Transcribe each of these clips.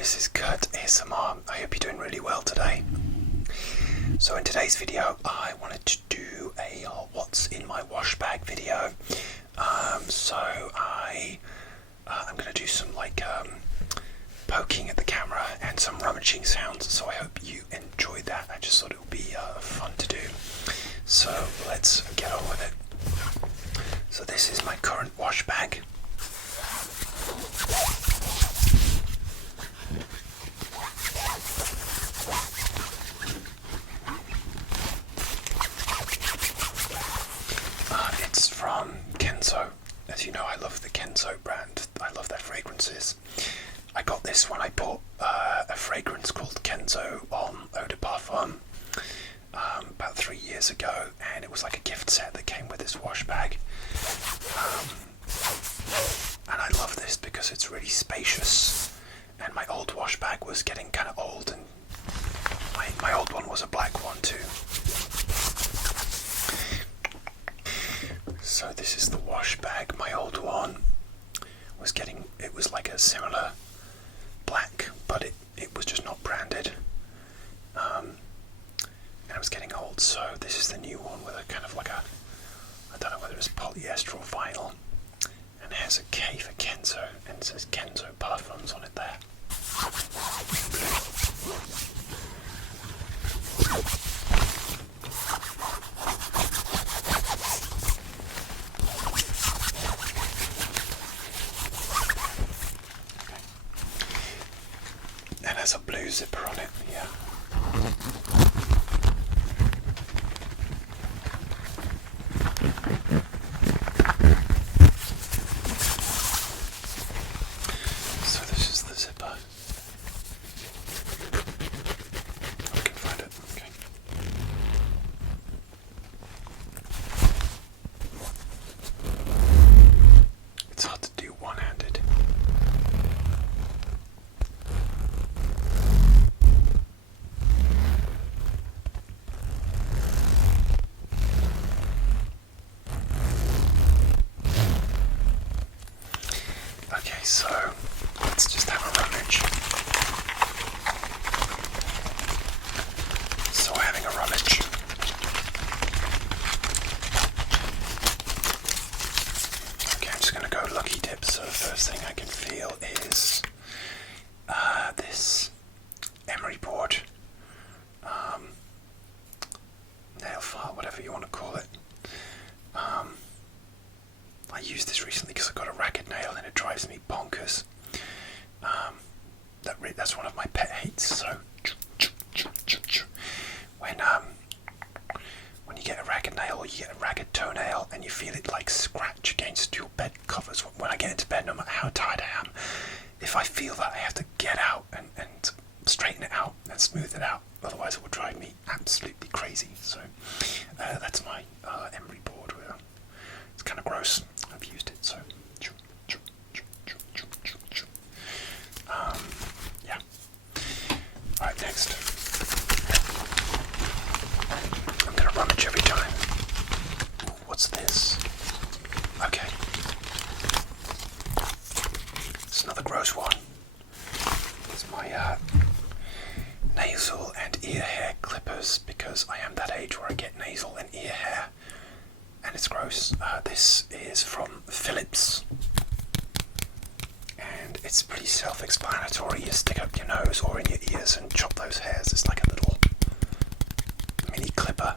this is Kurt ASMR. I hope you're doing really well today. So in today's video I wanted to do a what's in my wash bag video. I'm going to do some poking at the camera and some rummaging sounds, so I hope you enjoyed that. I just thought it would be fun to do. So let's get on with it. So this is my current wash bag. It's from Kenzo. As you know, I love the Kenzo brand. I love their fragrances. I got this when I bought a fragrance called Kenzo on Eau de Parfum about 3 years ago, and it was like a gift set that came with this wash bag. And I love this because it's really spacious, and my old wash bag was getting kind of old, and my old one was a black one too. So this is the wash bag. My old one was it was like a similar black, but it was just not branded, and it was getting old. So this is the new one with a kind of I don't know whether it's polyester or vinyl, and it has a K for Kenzo, and it says Kenzo Parfums on it there. And has a blue zipper on it, yeah. So this is the zipper. I can find it, okay. It's hard to do one-handed. Okay, so let's just have a rummage. So we're having a rummage. Okay, I'm just going to go lucky dip. So the first thing I can feel is this emery board, nail file, whatever you want to call it. I used this recently because I got a ragged nail and it drives me bonkers. That's one of my pet hates. So when you get a ragged nail or you get a ragged toenail and you feel it like scratch against your bed covers, when I get into bed, no matter how tired I am, if I feel that, I have to get out and straighten it out and smooth it out. Otherwise it will drive me absolutely crazy. So that's my emery board. It's kind of gross. I've used it, so yeah. Alright, next. I'm gonna rummage every time. Ooh, what's this? Okay. It's another gross one. It's my nasal and ear hair clippers, because I am that age where I get nasal and ear hair. And it's gross. This is from Philips, and it's pretty self-explanatory. You stick up your nose or in your ears and chop those hairs. It's like a little mini clipper.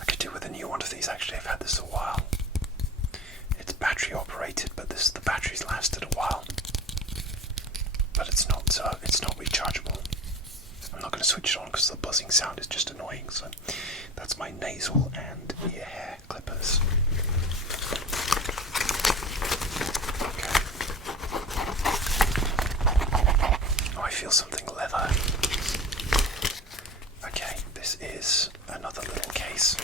I could do with a new one of these. Actually, I've had this a while. It's battery operated, but the battery's lasted a while. But it's not rechargeable. I'm not going to switch it on because the buzzing sound is just annoying. So that's my nasal and ear hair clippers. Okay. Oh, I feel something leather. Okay, this is another little case.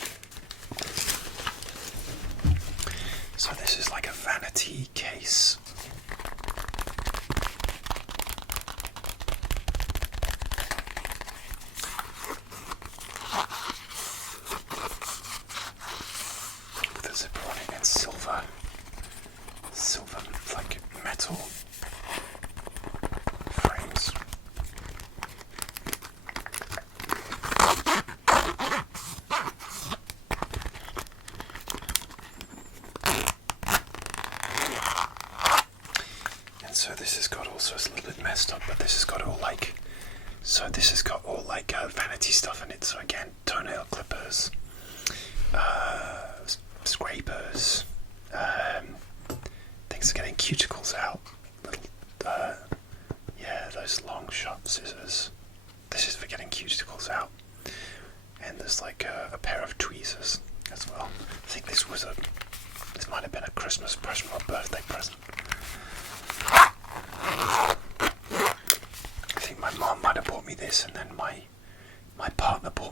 So this is like a vanity case.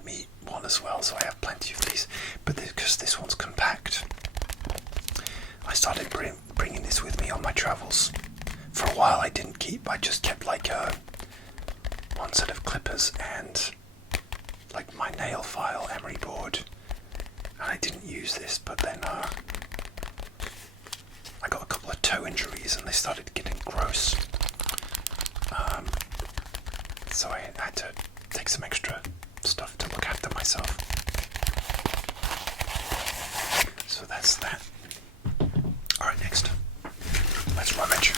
me one as well, so I have plenty of these. But because this one's compact, I started bringing this with me on my travels. For a while I didn't keep, I just kept like one set of clippers and like my nail file emery board, and I didn't use this, but then I got a couple of toe injuries and they started getting gross, so I had to take some extra stuff to look after myself. So that's that. Alright, next, let's rummage.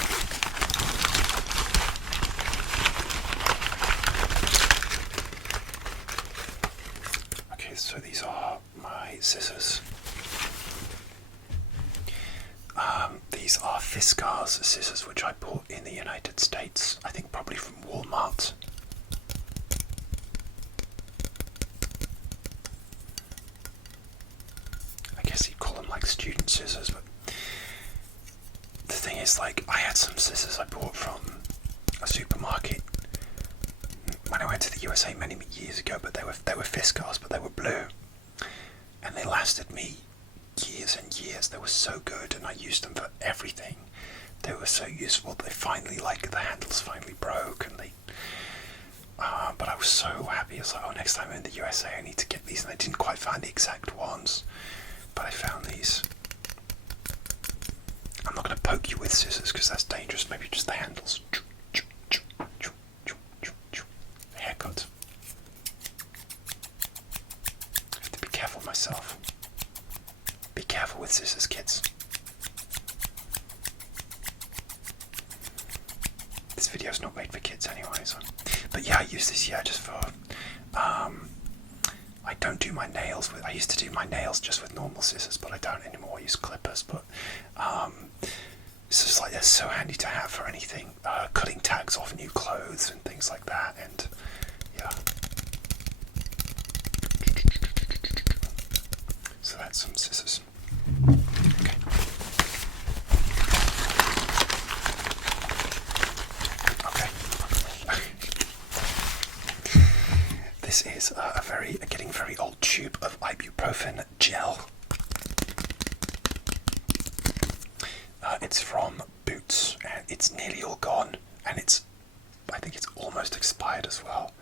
Okay, so these are my scissors. These are Fiskars scissors, which I bought in the United States, I think probably from Walmart. I guess you'd call them like student scissors, but the thing is, like, I had some scissors I bought from a supermarket when I went to the USA many years ago, but they were Fiskars, but they were blue, and they lasted me years and years. They were so good, and I used them for everything. They were so useful. They finally, like, the handles finally broke, and they but I was so happy. I was like, oh, next time I'm in the USA I need to get these, and I didn't quite find the exact ones, but I found these. I'm not going to poke you with scissors because that's dangerous. Maybe just the handles. Haircut. I have to be careful myself. Be careful with scissors, kids. This video's not made for kids anyway, so. But yeah, I use this just for. I don't do my nails with. I used to do my nails just with normal scissors, but I don't anymore. I use clippers. But it's just like they're so handy to have for anything. Cutting tags off new clothes and things like that, and yeah. So that's some scissors. Okay. This is getting very old tube of ibuprofen gel. It's from Boots, and it's nearly all gone, and I think it's almost expired as well.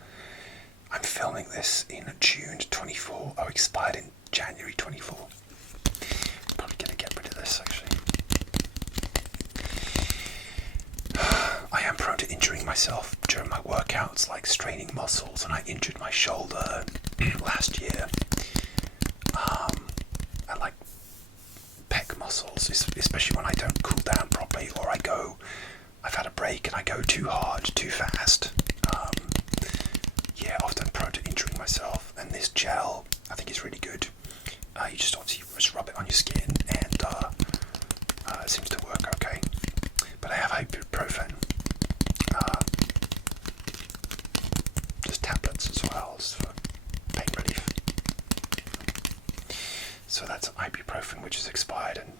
I'm filming this in June 24. Oh, expired in January 24. I'm probably going to get rid of this, actually. I am prone to injuring myself during my workouts, like straining muscles, and I injured my shoulder last year. And like pec muscles, especially when I don't cool down properly, or I've had a break and I go too hard, too fast. Often prone to injuring myself, and this gel, I think, is really good. You just obviously just rub it on your skin, and it seems to work okay. But I have ibuprofen, just tablets as well, as for pain relief. So that's ibuprofen, which is expired, and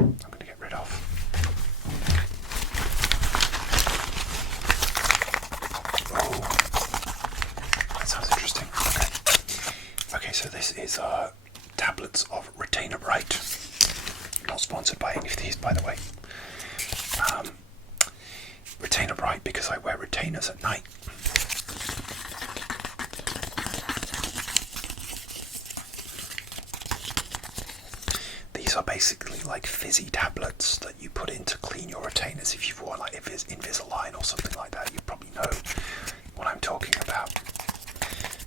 I'm going to get rid of. Oh, that sounds interesting. Okay, so this is tablets of Retainer Bright. Not sponsored by any of these, by the way. Retainer Bright because I wear retainers at night. These are basically like fizzy tablets that you put in to clean your retainers. If you've worn like Invisalign or something like that, you probably know what I'm talking about.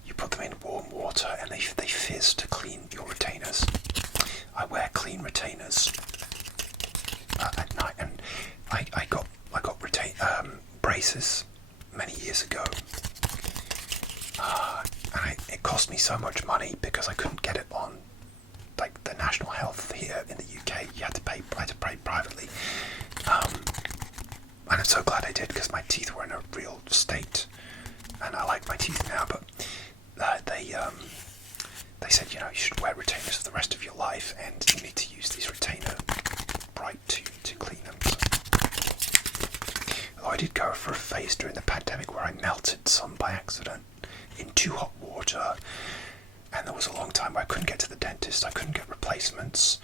You put them in warm water and they fizz to clean your retainers. I wear clean retainers at night, and I got braces many years ago, and it cost me so much money because I couldn't get it on like the National Health here in the UK. I had to pay privately, and I'm so glad I did because my teeth were in a real state, and I like my teeth now. But they said, you should wear retainers for the rest of your life, and you need to use these Retainer Bright to clean them. So. Although I did go for a phase during the pandemic where I melted some by accident in too hot water, And there was a long time where I couldn't get to the dentist, I couldn't get replacements,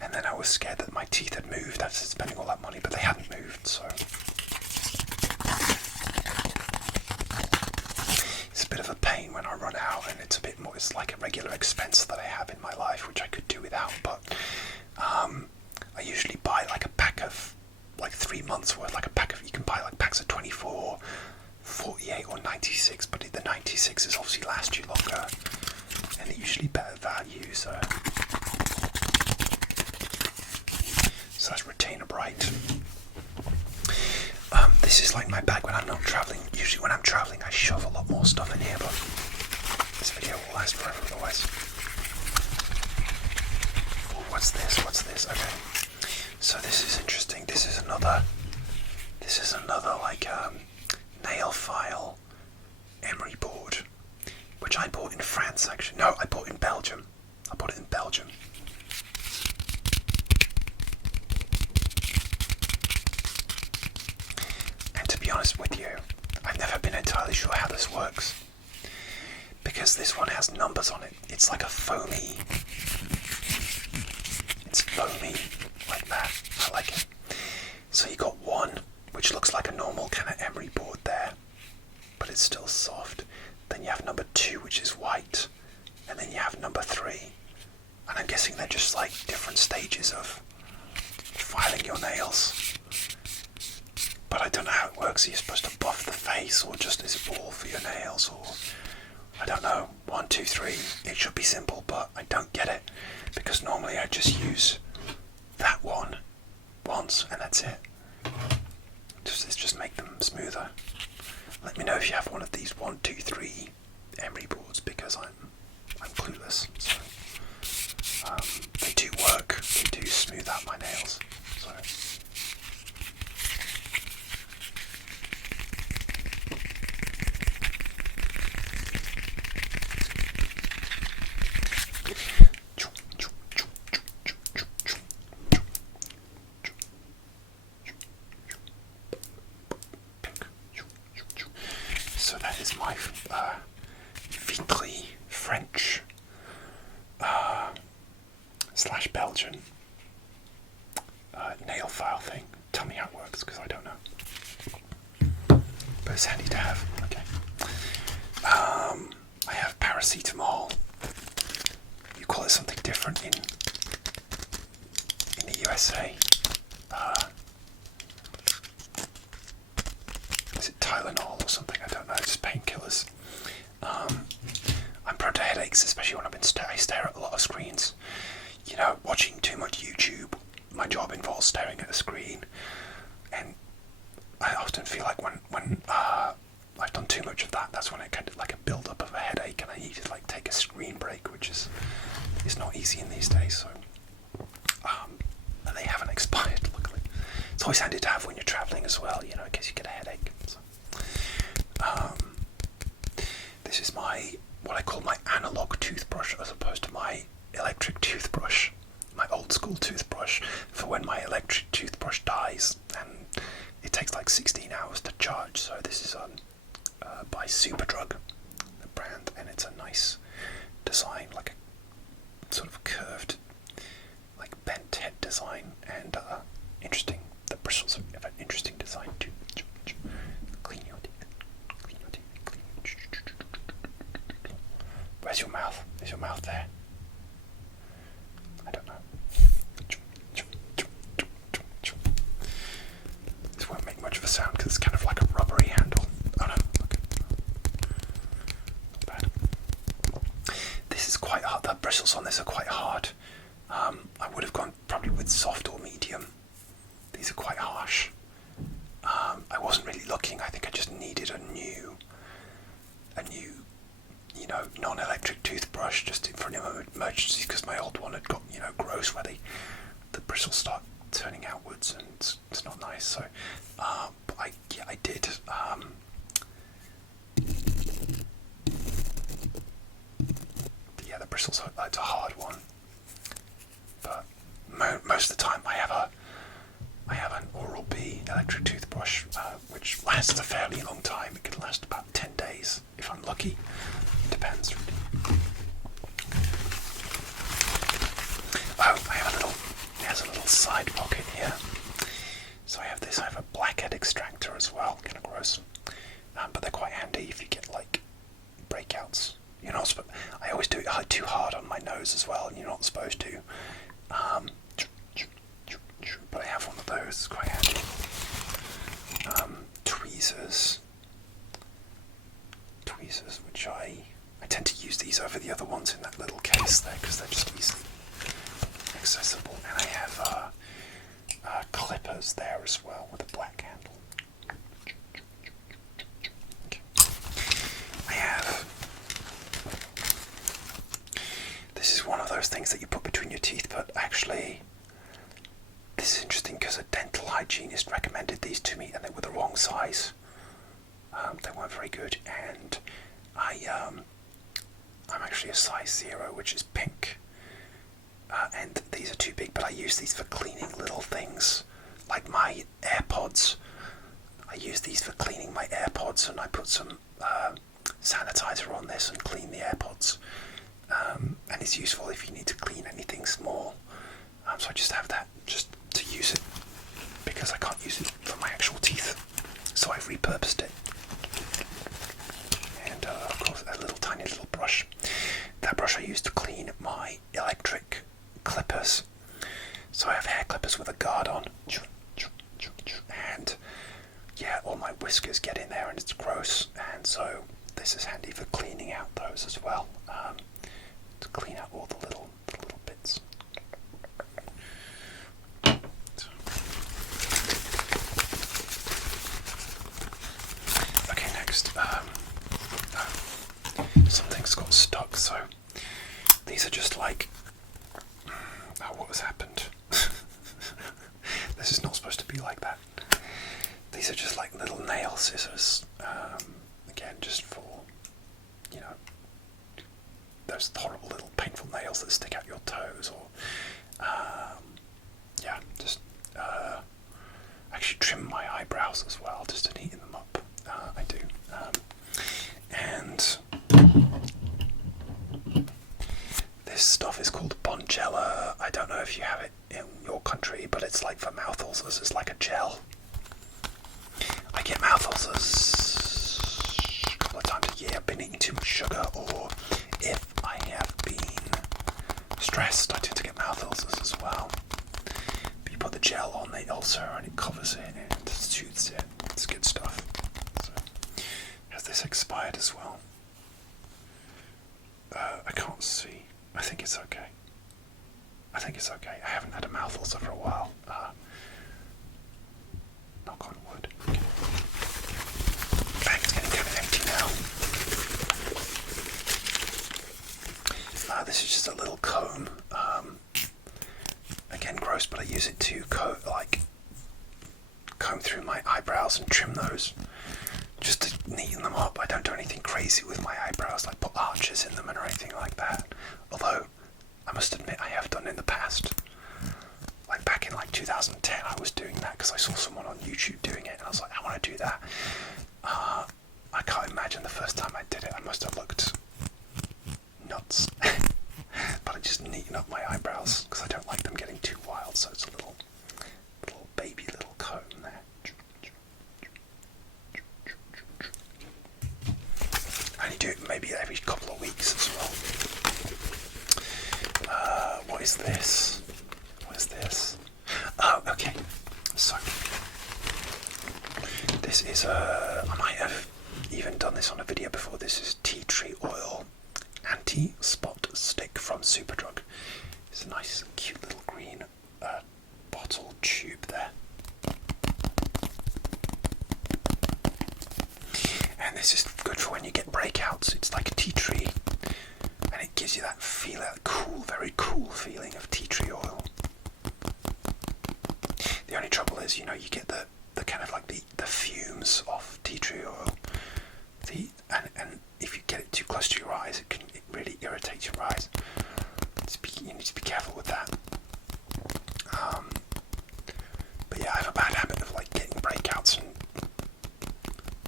and then I was scared that my teeth had moved after spending all that money, but they hadn't moved, so it's a bit of a pain when I run out, and it's a bit more, it's like a regular expense that I have in my life, which I could do without, but I usually buy like a pack of, like 3 months worth, like a pack of, you can buy like packs of 24, 48 or 96, but the 96 is obviously last you longer, and they're usually better value, so that's retainer bright. This is like my bag when I'm not travelling. Usually when I'm travelling I shove a lot more stuff in here, but this video will last forever otherwise. Ooh, what's this? Okay, so this is interesting. This is another like nail file emery board, which I bought in France actually. No, I bought it in Belgium. And to be honest with you, I've never been entirely sure how this works, because this one has numbers on it. It's like it's foamy like that. I like it. So you got one which looks like a normal kind of emery board there, but it's still soft. Then you have number 2, which is white, and then you have number 3, and I'm guessing they're just like different stages of filing your nails. But I don't know how it works. Are you supposed to buff the face, or just is it all for your nails, or I don't know. 1, 2, 3. It should be simple, but I don't get it, because normally I just use that one once and that's it. Just make them smoother. Let me know if you have one of these 1, 2, 3 emery boards, because I'm clueless. So they do work. They do smooth out my nails. So. So that is my Vitry French / Belgian nail file thing. Tell me how it works, because I don't know. But it's handy to have. Okay. I have paracetamol. You call it something different in the USA. Is it Tylenol or something? I don't know. It's painkillers. I'm prone to headaches, especially when I stare at a lot of screens. You know, watching too much YouTube. My job involves staring at a screen, and I often feel like when I've done too much of that, that's when I get like a build up of a headache, and I need to like take a screen break, which is not easy in these days. So, and they haven't expired, luckily. It's always handy to have when you're travelling as well, you know, in case you get a headache. So, this is what I call my analog toothbrush, as opposed to my electric toothbrush, my old school toothbrush, for when my electric toothbrush dies, and it takes like 16 hours to charge. So this is by Superdrug, the brand, and it's a nice design, like a sort of curved, like bent head design, and interesting. The bristles have an interesting design too. Clean your teeth. Clean your teeth. Clean. Where's your mouth? Is your mouth there? I don't know. This won't make much of a sound because it's kind of like a rubbery handle. Oh no, okay. Not bad. This is quite hard. The bristles on this are quite hard. I would have gone probably with soft or medium. These are quite harsh. I wasn't really looking. I think I just needed a new, you know, non-electric toothbrush just for an emergency, because my old one had got, you know, gross, where the bristles start turning outwards, and it's not nice. So, but I did. Yeah, the bristles are, it's a hard one, but most of the time I have an Oral-B electric toothbrush, which lasts a fairly long time. It can last about 10 days if I'm lucky. It depends, really. side pocket here. So I have this. I have a blackhead extractor as well. Kind of gross, but they're quite handy if you get like breakouts. You're not supposed. I always do it too hard on my nose as well, and you're not supposed to. But I have one of those. It's quite handy. Tweezers, which I tend to use these over the other ones in that little case there because they're just easily accessible. And I have clippers there as well with a black handle. Okay. I have. This is one of those things that you put between your teeth, but actually, this is interesting because a dental hygienist recommended these to me, and they were the wrong size. They weren't very good, and I'm actually a size 0, which is pink. And these are too big, but I use these for cleaning little things, like my AirPods. I use these for cleaning my AirPods, and I put some sanitizer on this and clean the AirPods. And it's useful if you need to clean anything small. So I just have that just to use it, because I can't use it for my actual teeth. So I've repurposed it. And of course a little tiny little brush. That brush I use to clean my electric clippers. So I have hair clippers with a guard on. And yeah, all my whiskers get in there and it's gross. And so this is handy for cleaning out those as well. To clean out all the little bits. Okay, next. Something's got stuck, so these are just like. Oh, what has happened? This is not supposed to be like that. These are just like little nail scissors. Again, just for, those horrible little painful nails that stick out your toes, or just actually trim my eyebrows as well, just to neaten them up. I do. And this stuff is called Bongella. I don't know if you have it in your country, but it's like for mouth ulcers. It's like a gel. I get mouth ulcers a couple of times a year. I've been eating too much sugar, or if I have been stressed, I tend to get mouth ulcers as well. But you put the gel on the ulcer and it covers it and soothes it. It's good stuff. So, has this expired as well? I can't see. I think it's okay. I haven't had a mouth ulcer for a while. Knock on wood. Okay. Bag's getting kind of empty now. This is just a little comb. Again, gross, but I use it to comb through my eyebrows and trim those, just to neaten them up. I don't do anything crazy with my eyebrows, like put arches in them or anything like that. Although, I must admit, I have done in the past. Like back in 2010, I was doing that because I saw someone on YouTube doing it, and I was like, I want to do that. I can't imagine the first time I did it. I must have looked nuts. But I just neaten up my eyebrows because I don't like them getting too wild. So it's a little baby little comb there. I only do it maybe every couple of weeks as well. What is this? Oh, okay. So this is I might have even done this on a video before. This is tea tree oil anti-spot stick from Superdrug. It's a nice, cute little green bottle tube there. And this is good for when you get breakouts. It's like a tea tree, and it gives you that feel, that cool, very cool feeling of tea tree oil. The only trouble is, you get the kind of like the fumes of tea tree oil. And if you get it too close to your eyes, it really irritates your eyes. You need to be careful with that. But yeah, I have a bad habit of getting breakouts and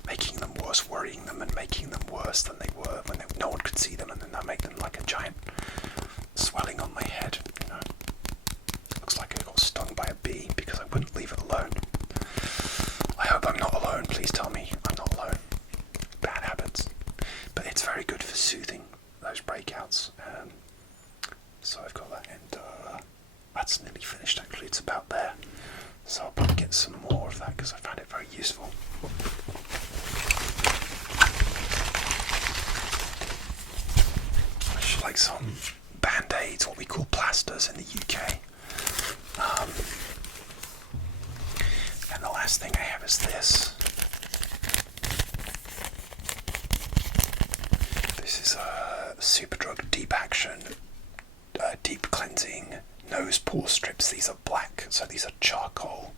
making them worse, worrying them and making them worse than they were when no one could see them, and then I make them like a giant swelling on my head. Looks like I got stung by a breakouts. So I've got that, and that's nearly finished actually, it's about there. So I'll probably get some more of that because I found it very useful. Much like some band-aids, what we call plasters in the UK. And the last thing I have is this. This is a Superdrug Deep Action Deep Cleansing Nose Pore Strips. These are black, so these are charcoal.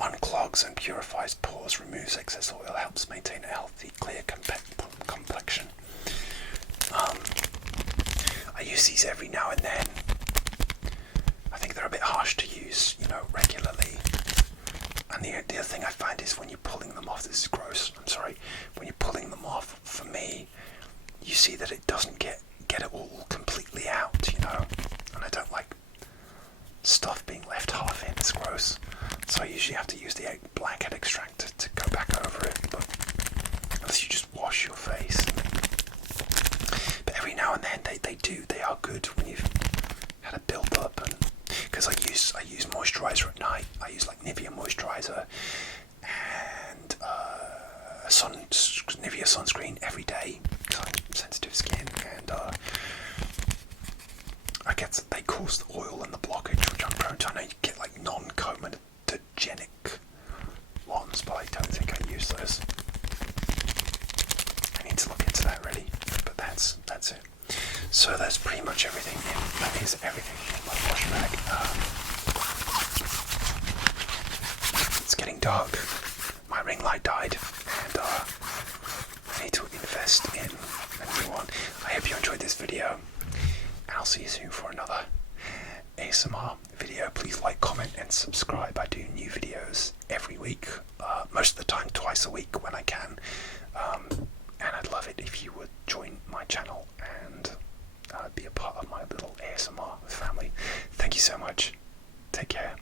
Unclogs and purifies pores, removes excess oil, helps maintain a healthy, clear complexion. I use these every now and then. I think they're a bit harsh to use, regularly. And the other thing I find is when you're pulling them off, this is gross, I'm sorry, when you're pulling them off, for me, you see that it doesn't get it all completely out, and I don't like stuff being left half in, it's gross. So I usually have to use the blackhead extractor to go back over it, but unless you just wash your face. But every now and then they are good when you've had a build up, and because I use moisturizer at night. I use like Nivea moisturizer and Nivea sunscreen every day because I'm sensitive skin, and I guess they cause the oil and the blockage, which I'm prone to. I know you get like non-comedogenic ones, but I don't think I use those. I need to look into that really, but that's it. So that's pretty much everything. That is everything in my wash bag. It's getting dark. My ring light died, and I need to invest in a new one. I hope you enjoyed this video, and I'll see you soon for another ASMR video. Please like, comment, and subscribe. I do new videos every week, most of the time twice a week when I can, and I'd love it if you would join my channel and be a part of my little ASMR family. Thank you so much. Take care.